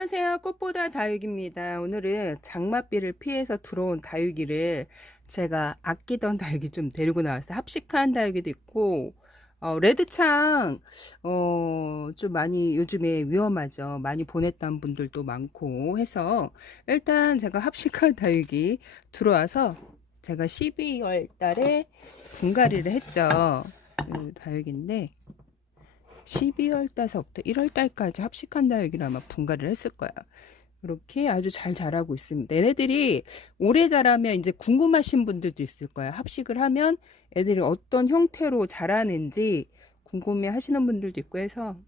안녕하세요. 꽃보다 다육입니다. 오늘은 장맛비를 피해서 들어온 다육이를 제가 아끼던 다육이 좀 데리고 나왔어요. 합식한 다육이도 있고, 레드창, 좀 많이 요즘에 위험하죠. 많이 보냈던 분들도 많고 해서, 일단 제가 합식한 다육이 들어와서 제가 12월 달에 분갈이를 했죠. 그 다육인데, 12월 달서부터 1월 달까지 합식한 다육이를 아마 분갈이를 했을 거야. 이렇게 아주 잘 자라고 있습니다. 얘네들이 오래 자라면 이제 궁금하신 분들도 있을 거야. 합식을 하면 애들이 어떤 형태로 자라는지 궁금해 하시는 분들도 있고 해서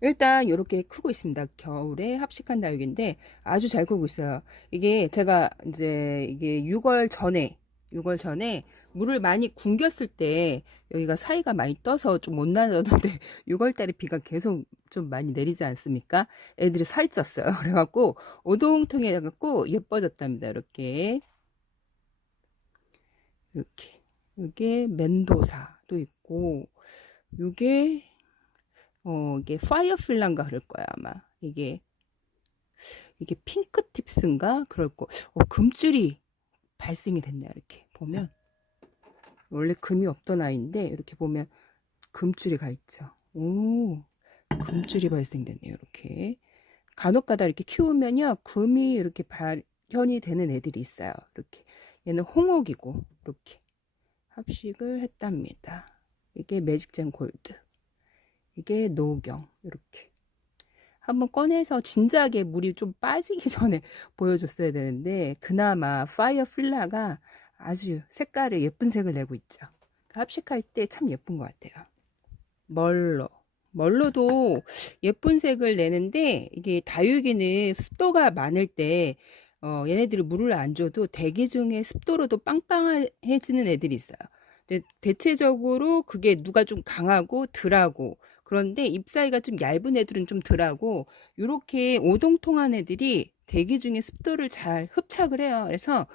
일단 이렇게 크고 있습니다. 겨울에 합식한 다육인데 아주 잘 크고 있어요. 이게 제가 이게 6월 전에 물을 많이 굶겼을 때 여기가 사이가 많이 떠서 좀 못 나졌는데 6월 달에 비가 계속 좀 많이 내리지 않습니까? 애들이 살이 쪘어요. 그래갖고 오동통해 갖고 예뻐졌답니다. 이렇게 이게 멘도사도 있고 이게 이게 파이어필란가 그럴 거야 아마. 이게 핑크 팁스인가 그럴 거. 금줄이 발생이 됐네요. 이렇게 보면 원래 금이 없던 아이인데 이렇게 보면 금줄이 가 있죠. 오, 금줄이 발생됐네요. 이렇게 간혹가다 이렇게 키우면요 금이 이렇게 발현이 되는 애들이 있어요. 이렇게 얘는 홍옥이고 이렇게 합식을 했답니다. 이게 매직젠 골드, 이게 노경. 이렇게 한번 꺼내서 진작에 물이 좀 빠지기 전에 보여줬어야 되는데 그나마 파이어 필라가 아주 색깔을 예쁜 색을 내고 있죠. 합식할 때 참 예쁜 것 같아요. 멀로도 예쁜 색을 내는데 이게 다육이는 습도가 많을 때 얘네들이 물을 안 줘도 대기 중에 습도로도 빵빵해지는 애들이 있어요. 근데 대체적으로 그게 누가 좀 강하고 덜하고 그런데 잎 사이가 좀 얇은 애들은 좀 덜하고 이렇게 오동통한 애들이 대기 중에 습도를 잘 흡착을 해요. 그래서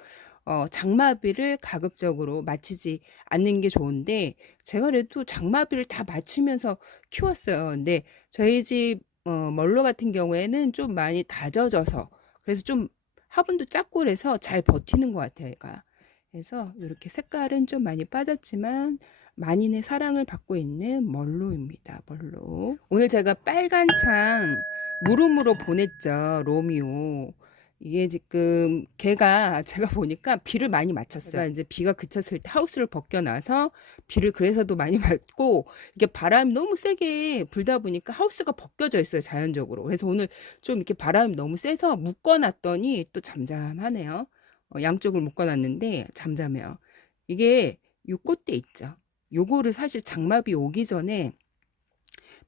장마비를 가급적으로 맞추지 않는 게 좋은데 제가 그래도 장마비를 다 맞추면서 키웠어요. 근데 저희 집 멀로 같은 경우에는 좀 많이 다져져서 그래서 좀 화분도 작고 그래서 잘 버티는 것 같아요. 얘가. 그래서 이렇게 색깔은 좀 많이 빠졌지만 만인의 사랑을 받고 있는 멀로입니다. 멀로. 오늘 제가 빨간 창 물음으로 보냈죠. 로미오. 이게 지금 걔가 제가 보니까 비를 많이 맞췄어요. 제가 이제 비가 그쳤을 때 하우스를 벗겨놔서 비를 그래서도 많이 맞고 이게 바람이 너무 세게 불다 보니까 하우스가 벗겨져 있어요. 자연적으로. 그래서 오늘 좀 이렇게 바람이 너무 세서 묶어놨더니 또 잠잠하네요. 양쪽을 묶어놨는데 잠잠해요. 이게 요 꽃대 있죠. 요거를 사실 장마비 오기 전에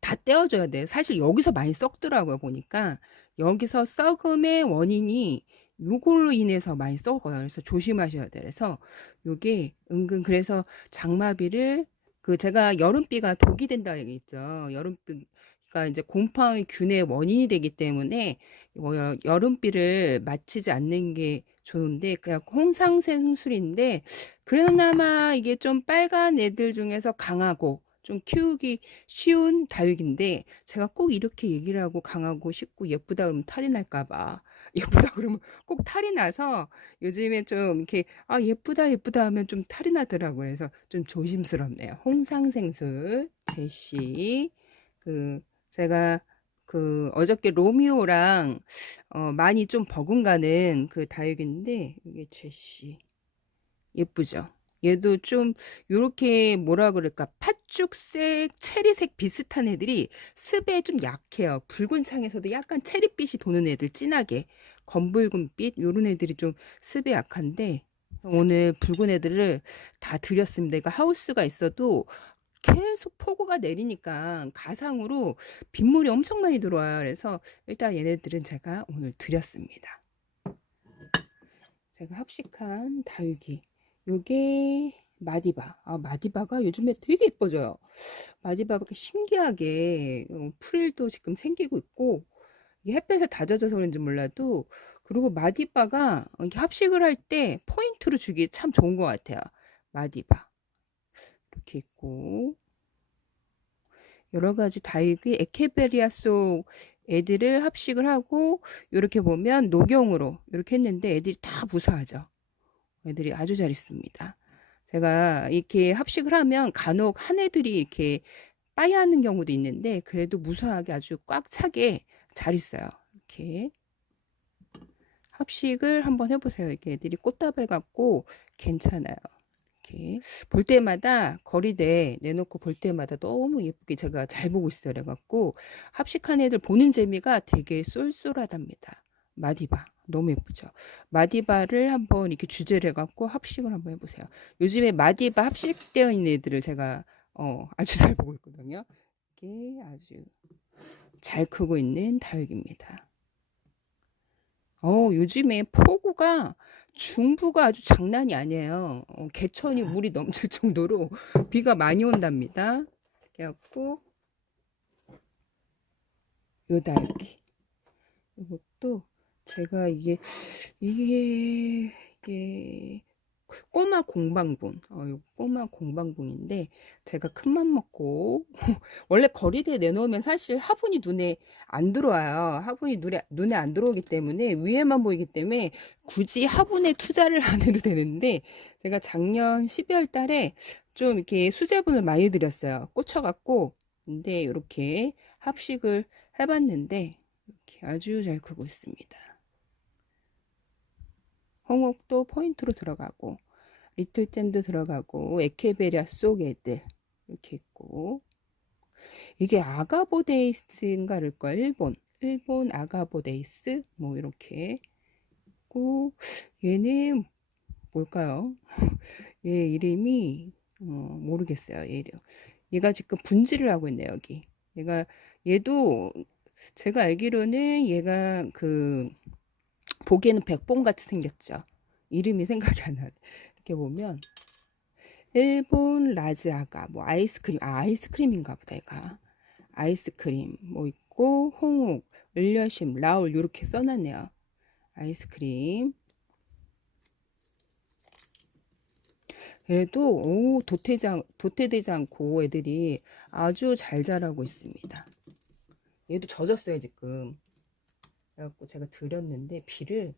다 떼어줘야 돼. 사실 여기서 많이 썩더라고요. 보니까 여기서 썩음의 원인이 요걸로 인해서 많이 썩어요. 그래서 조심하셔야 돼. 그래서 요게 은근 그래서 장마비를 그 제가 여름비가 독이 된다 얘기했죠. 여름비가 이제 곰팡이 균의 원인이 되기 때문에 여름비를 맞히지 않는 게 좋은데 그냥 홍상생술인데 그나마 이게 좀 빨간 애들 중에서 강하고 좀 키우기 쉬운 다육인데 제가 꼭 이렇게 얘기를 하고 강하고 쉽고 예쁘다 그러면 탈이 날까 봐. 예쁘다 그러면 꼭 탈이 나서 요즘에 좀 이렇게 예쁘다 예쁘다 하면 좀 탈이 나더라고요. 그래서 좀 조심스럽네요. 홍상생술 제시 제가 어저께 로미오랑 많이 좀 버금가는 그 다육인데 이게 제시 예쁘죠? 얘도 좀 요렇게 뭐라 그럴까 팥죽색 체리색 비슷한 애들이 습에 좀 약해요. 붉은 창에서도 약간 체리빛이 도는 애들 진하게 검붉은빛 요런 애들이 좀 습에 약한데 오늘 붉은 애들을 다 드렸습니다. 이거 하우스가 있어도 계속 폭우가 내리니까 가상으로 빗물이 엄청 많이 들어와요. 그래서 일단 얘네들은 제가 오늘 드렸습니다. 제가 합식한 다육이 요게 마디바. 마디바가 요즘에 되게 예뻐져요. 마디바가 신기하게 풀도 지금 생기고 있고 이게 햇볕에 다져져서 그런지 몰라도 그리고 마디바가 이렇게 합식을 할 때 포인트로 주기 참 좋은 것 같아요. 마디바 이렇게 있고 여러 가지 다육이 에케베리아 속 애들을 합식을 하고 이렇게 보면 녹용으로 이렇게 했는데 애들이 다 무사하죠. 애들이 아주 잘 있습니다. 제가 이렇게 합식을 하면 간혹 한 애들이 이렇게 빠이하는 경우도 있는데 그래도 무사하게 아주 꽉 차게 잘 있어요. 이렇게 합식을 한번 해보세요. 이렇게 애들이 꽃다발 같고 괜찮아요. 이렇게 볼 때마다 거리대 내놓고 볼 때마다 너무 예쁘게 제가 잘 보고 있어요. 그래갖고 합식한 애들 보는 재미가 되게 쏠쏠하답니다. 마디바 너무 예쁘죠. 마디바를 한번 이렇게 주제를 해갖고 합식을 한번 해보세요. 요즘에 마디바 합식되어 있는 애들을 제가 아주 잘 보고 있거든요. 이게 아주 잘 크고 있는 다육입니다. 요즘에 폭우가 중부가 아주 장난이 아니에요. 개천이 물이 넘칠 정도로 비가 많이 온답니다. 그래갖고 요다 여기 이것도 제가 이게 꼬마 공방분, 요 꼬마 공방분인데 제가 큰맘 먹고 원래 거리대에 내놓으면 사실 화분이 눈에 안 들어와요. 화분이 눈에 안 들어오기 때문에 위에만 보이기 때문에 굳이 화분에 투자를 안 해도 되는데 제가 작년 12월 달에 좀 이렇게 수제분을 많이 드렸어요. 꽂혀갖고 근데 이렇게 합식을 해봤는데 이렇게 아주 잘 크고 있습니다. 홍옥도 포인트로 들어가고 리틀잼도 들어가고 에케베리아 속 애들 이렇게 있고 이게 아가보데이스인가 그럴까 일본 아가보데이스 뭐 이렇게 있고 얘는 뭘까요? 얘 이름이 모르겠어요. 얘 이름. 얘가 지금 분질을 하고 있네요. 여기 얘도 제가 알기로는 얘가 보기에는 백봉 같이 생겼죠. 이름이 생각이 안 나네. 이렇게 보면 일본 라지아가 뭐 아이스크림인가 보다. 얘가 아이스크림 뭐 있고 홍옥 을려심 라울 이렇게 써놨네요. 아이스크림 그래도 도태되지 않고 애들이 아주 잘 자라고 있습니다. 얘도 젖었어요 지금. 그래갖고 제가 드렸는데 비를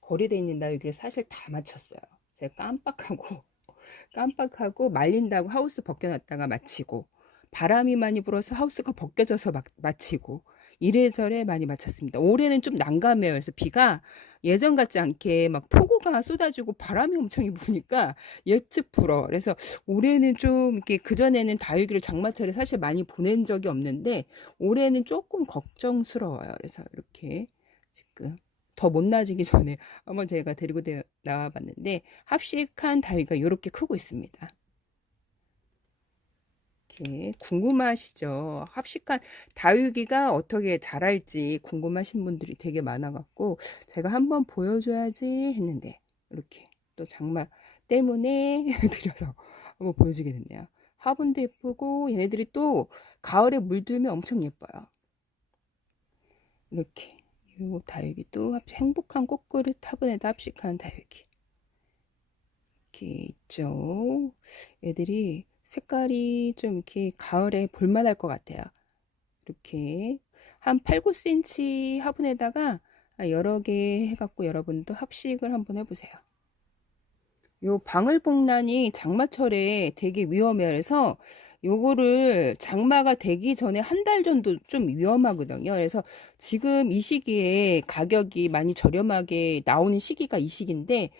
거리돼 있는 나유기를 사실 다 맞췄어요. 제가 깜빡하고 말린다고 하우스 벗겨놨다가 마치고 바람이 많이 불어서 하우스가 벗겨져서 마치고 이래저래 많이 마쳤습니다. 올해는 좀 난감해요. 그래서 비가 예전 같지 않게 막 폭우가 쏟아지고 바람이 엄청 부니까 예측 불어. 그래서 올해는 좀 이렇게 그전에는 다육이를 장마철에 사실 많이 보낸 적이 없는데 올해는 조금 걱정스러워요. 그래서 이렇게 지금 더 못 나아지기 전에 한번 제가 데리고 나와 봤는데 합식한 다육이가 이렇게 크고 있습니다. 이렇게 궁금하시죠? 합식한 다육이가 어떻게 자랄지 궁금하신 분들이 되게 많아갖고 제가 한번 보여줘야지 했는데 이렇게 또 장마 때문에 드려서 한번 보여주게 됐네요. 화분도 예쁘고 얘네들이 또 가을에 물들면 엄청 예뻐요. 이렇게 요 다육이도 행복한 꽃그릇 화분에다 합식한 다육이 이렇게 있죠. 애들이 색깔이 좀 이렇게 가을에 볼만할 것 같아요. 이렇게 한 8, 9cm 화분에다가 여러 개 해갖고 여러분도 합식을 한번 해보세요. 요 방울복란이 장마철에 되게 위험해요. 그래서 요거를 장마가 되기 전에 한 달 정도 좀 위험하거든요. 그래서 지금 이 시기에 가격이 많이 저렴하게 나오는 시기가 이 시기인데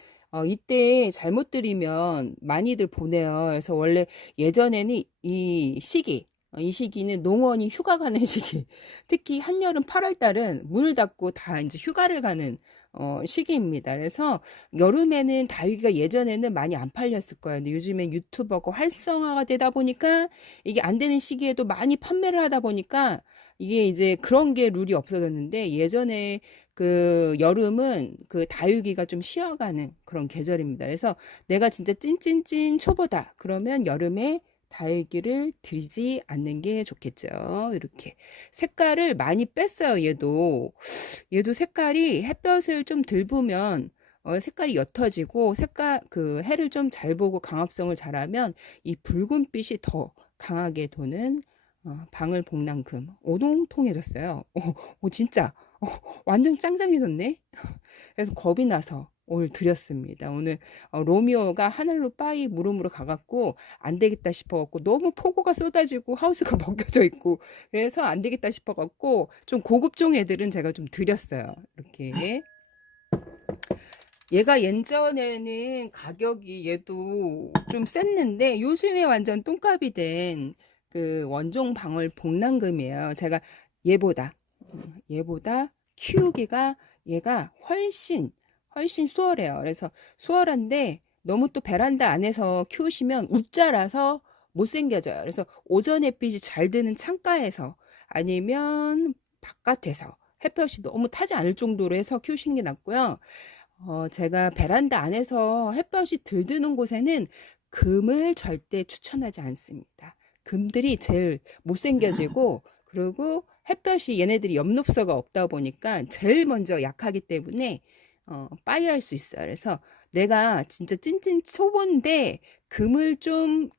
이때 잘못 들이면 많이들 보내요. 그래서 원래 예전에는 이 시기는 농원이 휴가 가는 시기. 특히 한여름 8월 달은 문을 닫고 다 이제 휴가를 가는 시기입니다. 그래서 여름에는 다육이가 예전에는 많이 안 팔렸을 거예요. 근데 요즘엔 유튜버가 활성화가 되다 보니까 이게 안 되는 시기에도 많이 판매를 하다 보니까 이게 이제 그런 게 룰이 없어졌는데 예전에 여름은 다육이가 좀 쉬어가는 그런 계절입니다. 그래서 내가 진짜 찐찐찐 초보다 그러면 여름에 다육이를 들이지 않는 게 좋겠죠. 이렇게 색깔을 많이 뺐어요. 얘도 색깔이 햇볕을 좀 덜 보면 색깔이 옅어지고 해를 좀 잘 보고 강합성을 잘하면 이 붉은빛이 더 강하게 도는 방을 복랑금 오동통해졌어요. 진짜 완전 짱짱해졌네. 그래서 겁이 나서 오늘 드렸습니다. 오늘 로미오가 하늘로 빠이 무릎으로 가갖고 안 되겠다 싶어갖고 너무 폭우가 쏟아지고 하우스가 벗겨져 있고 그래서 안 되겠다 싶어갖고 좀 고급종 애들은 제가 좀 드렸어요. 이렇게. 얘가 예전에는 가격이 얘도 좀 셌는데 요즘에 완전 똥값이 된 그 원종 방울 복랑금이에요. 제가 얘보다 키우기가 얘가 훨씬 수월해요. 그래서 수월한데 너무 또 베란다 안에서 키우시면 웃자라서 못생겨져요. 그래서 오전 햇빛이 잘 드는 창가에서 아니면 바깥에서 햇볕이 너무 타지 않을 정도로 해서 키우시는 게 낫고요. 제가 베란다 안에서 햇볕이 들 드는 곳에는 금을 절대 추천하지 않습니다. 금들이 제일 못생겨지고 그리고 햇볕이 얘네들이 엽록소가 없다 보니까 제일 먼저 약하기 때문에 빠이할 수 있어요. 그래서 내가 진짜 찐찐 초보인데 금을 좀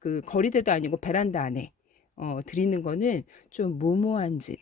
그 거리대도 아니고 베란다 안에 드리는 거는 좀 무모한 짓.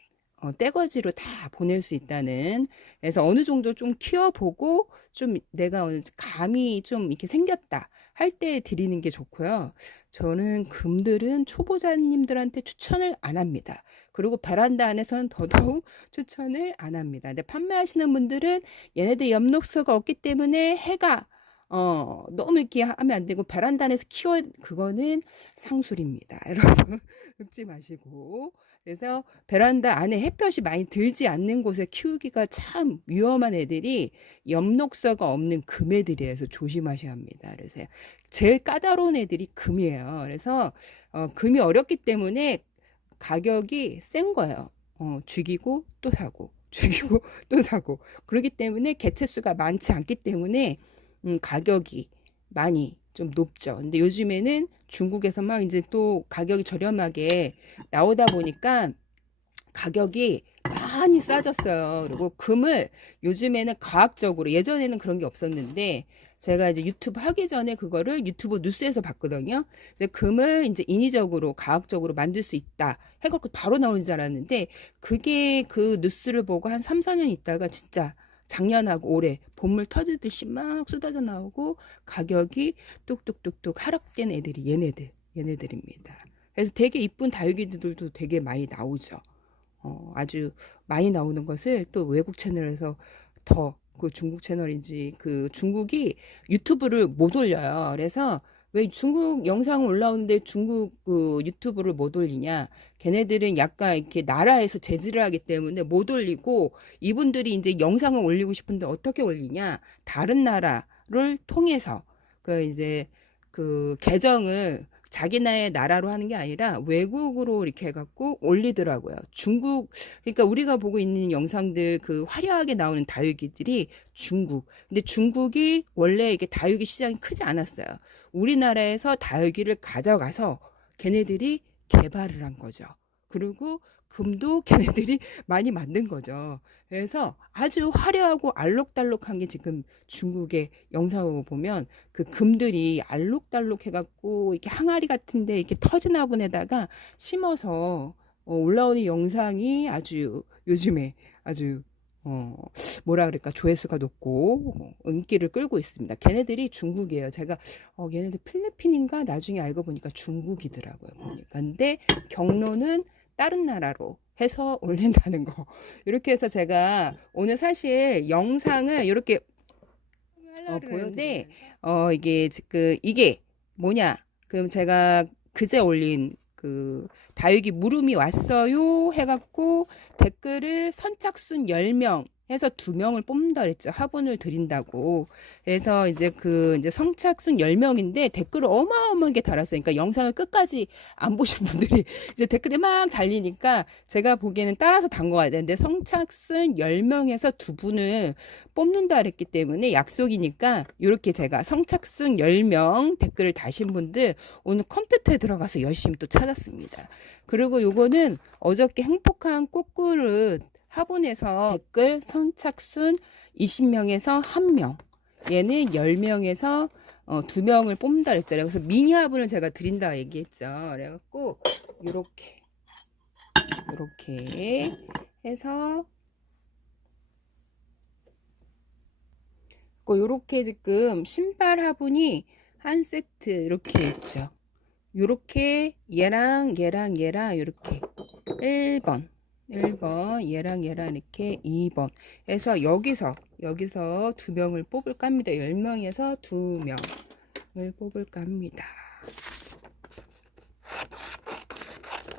떼거지로 다 보낼 수 있다는. 그래서 어느 정도 좀 키워보고 좀 내가 감이 좀 이렇게 생겼다 할 때 드리는 게 좋고요. 저는 금들은 초보자님들한테 추천을 안 합니다. 그리고 베란다 안에서는 더더욱 추천을 안 합니다. 근데 판매하시는 분들은 얘네들 엽록소가 없기 때문에 해가 너무 이렇게 하면 안 되고 베란다 안에서 키워 그거는 상술입니다. 여러분 늙지 마시고. 그래서 베란다 안에 햇볕이 많이 들지 않는 곳에 키우기가 참 위험한 애들이 엽록소가 없는 금애들이에요. 그래서 조심하셔야 합니다. 그래서 제일 까다로운 애들이 금이에요. 그래서 금이 어렵기 때문에 가격이 센 거예요. 죽이고 또 사고 죽이고 또 사고 그렇기 때문에 개체수가 많지 않기 때문에 가격이 많이 좀 높죠. 근데 요즘에는 중국에서 막 이제 또 가격이 저렴하게 나오다 보니까 가격이 많이 싸졌어요. 그리고 금을 요즘에는 과학적으로 예전에는 그런 게 없었는데 제가 이제 유튜브 하기 전에 그거를 유튜브 뉴스에서 봤거든요. 이제 금을 이제 인위적으로 과학적으로 만들 수 있다 해갖고 바로 나오는 줄 알았는데 그게 그 뉴스를 보고 한 3, 4년 있다가 진짜 작년하고 올해 봄물 터지듯이 막 쏟아져 나오고 가격이 뚝뚝뚝뚝 하락된 애들이 얘네들입니다. 그래서 되게 이쁜 다육이들도 되게 많이 나오죠. 아주 많이 나오는 것을 또 외국 채널에서 더 그 중국 채널인지 그 중국이 유튜브를 못 올려요. 그래서 왜 중국 영상 올라오는데 중국 그 유튜브를 못 올리냐? 걔네들은 약간 이렇게 나라에서 제지를 하기 때문에 못 올리고 이분들이 이제 영상을 올리고 싶은데 어떻게 올리냐? 다른 나라를 통해서 그 이제 그 계정을 자기 나라로 하는 게 아니라 외국으로 이렇게 해갖고 올리더라고요. 중국, 그러니까 우리가 보고 있는 영상들 그 화려하게 나오는 다육이들이 중국. 근데 중국이 원래 이게 다육이 시장이 크지 않았어요. 우리나라에서 다육이를 가져가서 걔네들이 개발을 한 거죠. 그리고 금도 걔네들이 많이 만든 거죠. 그래서 아주 화려하고 알록달록한 게 지금 중국의 영상을 보면 그 금들이 알록달록 해갖고 이렇게 항아리 같은데 이렇게 터진 화분에다가 심어서 올라오는 영상이 아주 요즘에 아주 뭐라 그럴까 조회수가 높고 인기를 끌고 있습니다. 걔네들이 중국이에요. 제가 걔네들 필리핀인가 나중에 알고 보니까 중국이더라고요. 보니까. 근데 경로는 다른 나라로 해서 올린다는 거. 이렇게 해서 제가 오늘 사실 영상을 이렇게 보는데 이게 뭐냐? 그럼 제가 그제 올린 그 다육이 물음이 왔어요 해갖고 댓글을 선착순 10명 해서 2명을 뽑는다 그랬죠. 화분을 드린다고. 그래서 이제 이제 선착순 10명인데 댓글을 어마어마하게 달았어요. 그러니까 영상을 끝까지 안 보신 분들이 이제 댓글이 막 달리니까 제가 보기에는 따라서 담궈야 되는데 선착순 10명에서 2분을 뽑는다 그랬기 때문에 약속이니까 이렇게 제가 선착순 10명 댓글을 다신 분들 오늘 컴퓨터에 들어가서 열심히 또 찾았습니다. 그리고 요거는 어저께 행복한 꽃그릇 화분에서 댓글 선착순 20명에서 1명 얘는 10명에서 2명을 뽑는다 그랬잖아요. 그래서 미니 화분을 제가 드린다 얘기했죠. 그래갖고 이렇게 이렇게 해서 요렇게 지금 신발 화분이 한 세트 이렇게 있죠. 요렇게 얘랑 이렇게 1번 얘랑 이렇게 2번 해서 여기서 2명을 뽑을까 합니다. 10명에서 2명을 뽑을까 합니다.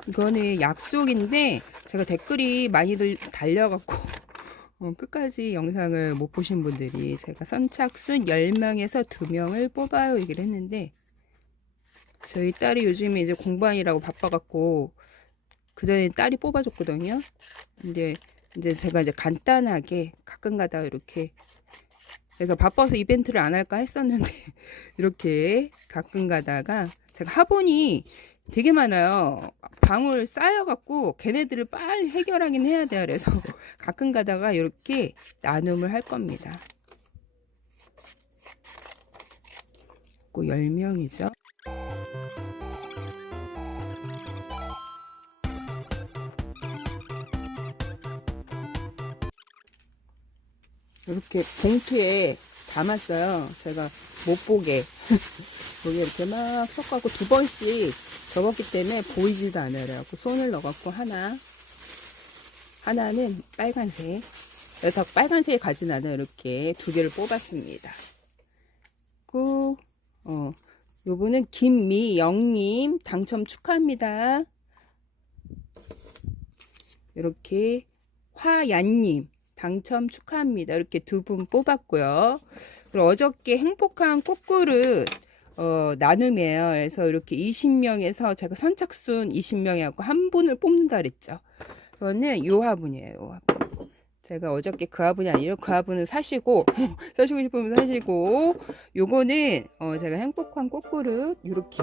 이거는 약속인데 제가 댓글이 많이들 달려갖고 끝까지 영상을 못 보신 분들이 제가 선착순 10명에서 2명을 뽑아요 얘기를 했는데, 저희 딸이 요즘에 이제 공부하느라고 바빠갖고 그 전에 딸이 뽑아줬거든요. 이제 제가 이제 간단하게 가끔 가다가 이렇게, 그래서 바빠서 이벤트를 안 할까 했었는데 이렇게 가끔 가다가 제가 화분이 되게 많아요. 방울 쌓여갖고 걔네들을 빨리 해결하긴 해야 돼요. 그래서 가끔 가다가 이렇게 나눔을 할 겁니다. 10명이죠. 이렇게 봉투에 담았어요. 제가 못 보게. 여기 이렇게 막 섞어갖고 2번씩 접었기 때문에 보이지도 않아요. 그래갖고 손을 넣어갖고 하나는 빨간색. 그래서 빨간색이 가진 않아요. 이렇게 2개를 뽑았습니다. 요분은 김미영님 당첨 축하합니다. 이렇게 화얀님 당첨 축하합니다. 이렇게 2분 뽑았고요. 그리고 어저께 행복한 꽃그릇 나눔이에요. 그래서 이렇게 20명에서 제가 선착순 20명 해갖고 한 분을 뽑는다 그랬죠. 이거는 요 화분이에요. 요 화분. 제가 어저께 그 화분이 아니라 그 화분은 사시고 사시고 싶으면 사시고, 요거는 제가 행복한 꽃그릇 이렇게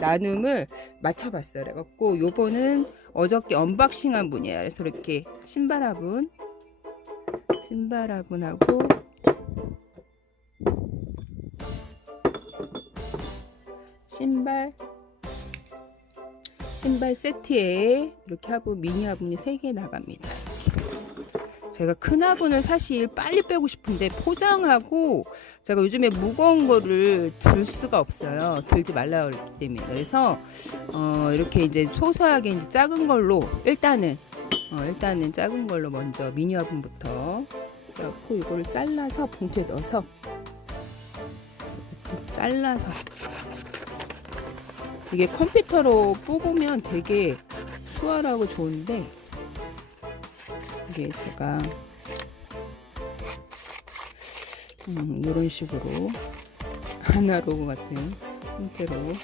나눔을 맞춰봤어요. 그래갖고 요거는 어저께 언박싱한 분이에요. 그래서 이렇게 신발 화분하고 신발 세트에 이렇게 화분, 미니 화분이 3개 나갑니다. 제가 큰 화분을 사실 빨리 빼고 싶은데 포장하고 제가 요즘에 무거운 거를 들 수가 없어요. 들지 말라고 그랬기 때문에. 그래서 이렇게 이제 소소하게 이제 작은 걸로 일단은 작은 걸로 먼저 미니 화분부터 그래갖고 이거를 잘라서 봉투에 넣어서 잘라서, 이게 컴퓨터로 뽑으면 되게 수월하고 좋은데 이게 제가 이런 식으로 아날로그 같은 형태로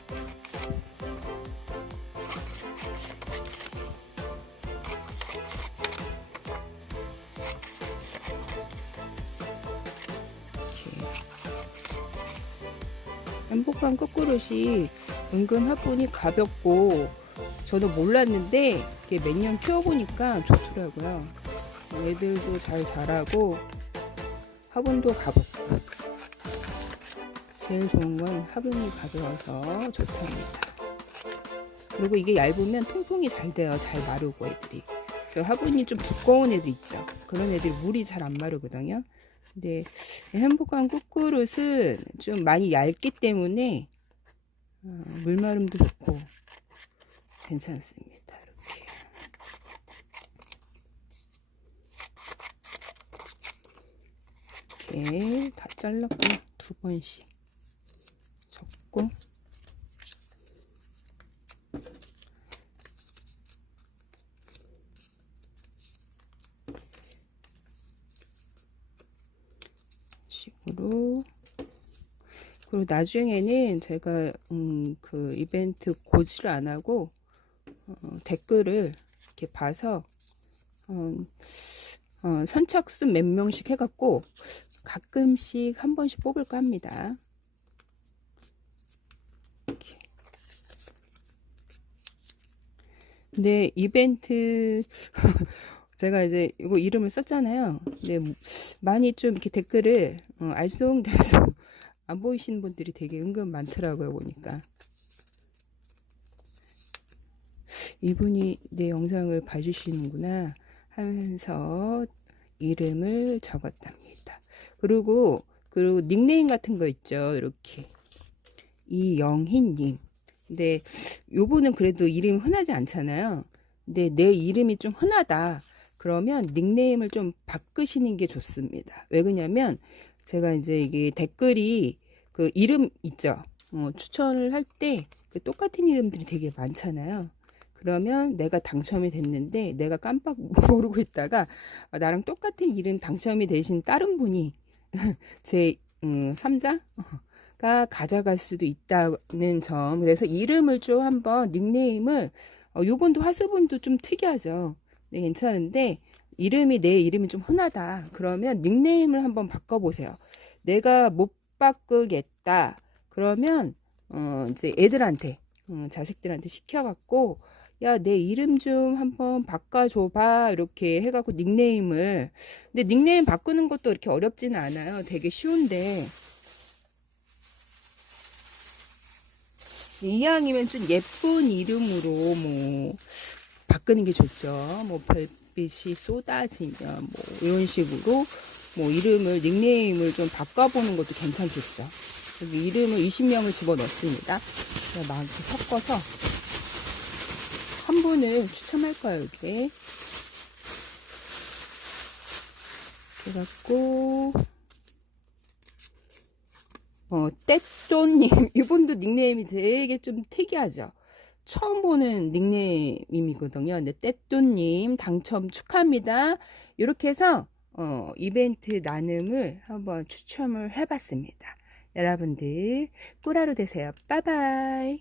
행복한 꽃그릇이 은근 화분이 가볍고 저도 몰랐는데 이게 몇 년 키워보니까 좋더라고요. 애들도 잘 자라고 화분도 가볍고, 제일 좋은 건 화분이 가벼워서 좋답니다. 그리고 이게 얇으면 통풍이 잘 돼요. 잘 마르고 애들이. 화분이 좀 두꺼운 애들 있죠. 그런 애들이 물이 잘 안 마르거든요. 근데 행복한 꽃그릇은 좀 많이 얇기 때문에 물마름도 좋고 괜찮습니다. 이렇게 다 잘랐고 2번씩 접고, 식으로. 그리고 나중에는 제가 그 이벤트 고지를 안 하고 댓글을 이렇게 봐서 선착순 몇 명씩 해갖고 가끔씩 한 번씩 뽑을까 합니다. 이렇게. 근데 이벤트 제가 이제 이거 이름을 썼잖아요. 근데 많이 좀 이렇게 댓글을 알쏭달쏭 안 보이시는 분들이 되게 은근 많더라고요. 보니까 이분이 내 영상을 봐주시는구나 하면서 이름을 적었답니다. 그리고 닉네임 같은 거 있죠. 이렇게 이영희님. 근데 요분은 그래도 이름이 흔하지 않잖아요. 근데 내 이름이 좀 흔하다. 그러면 닉네임을 좀 바꾸시는 게 좋습니다. 왜 그러냐면 제가 이제 이게 댓글이 그 이름 있죠. 추천을 할 때 그 똑같은 이름들이 되게 많잖아요. 그러면 내가 당첨이 됐는데 내가 깜빡 모르고 있다가 나랑 똑같은 이름 당첨이 되신 다른 분이 제 3자가 가져갈 수도 있다는 점. 그래서 이름을 좀 한번 닉네임을 요번도 화수분도 좀 특이하죠. 네, 괜찮은데 내 이름이 좀 흔하다. 그러면 닉네임을 한번 바꿔보세요. 내가 못 바꾸겠다. 그러면 이제 애들한테 자식들한테 시켜갖고 야, 내 이름 좀 한번 바꿔줘봐. 이렇게 해갖고 닉네임을. 근데 닉네임 바꾸는 것도 이렇게 어렵지는 않아요. 되게 쉬운데. 이왕이면 좀 예쁜 이름으로 뭐 바꾸는 게 좋죠. 뭐 별빛이 쏟아지면 뭐 이런 식으로 뭐 이름을 닉네임을 좀 바꿔보는 것도 괜찮겠죠. 여기 이름을 20명을 집어넣습니다. 막 이렇게 섞어서 한 분을 추첨할 거예요. 이렇게 그래갖고 떼또님 이분도 닉네임이 되게 좀 특이하죠. 처음 보는 닉네임이거든요. 근데 떼또님 당첨 축하합니다. 이렇게 해서 이벤트 나눔을 한번 추첨을 해봤습니다. 여러분들 꿀하루 되세요. 빠이바이.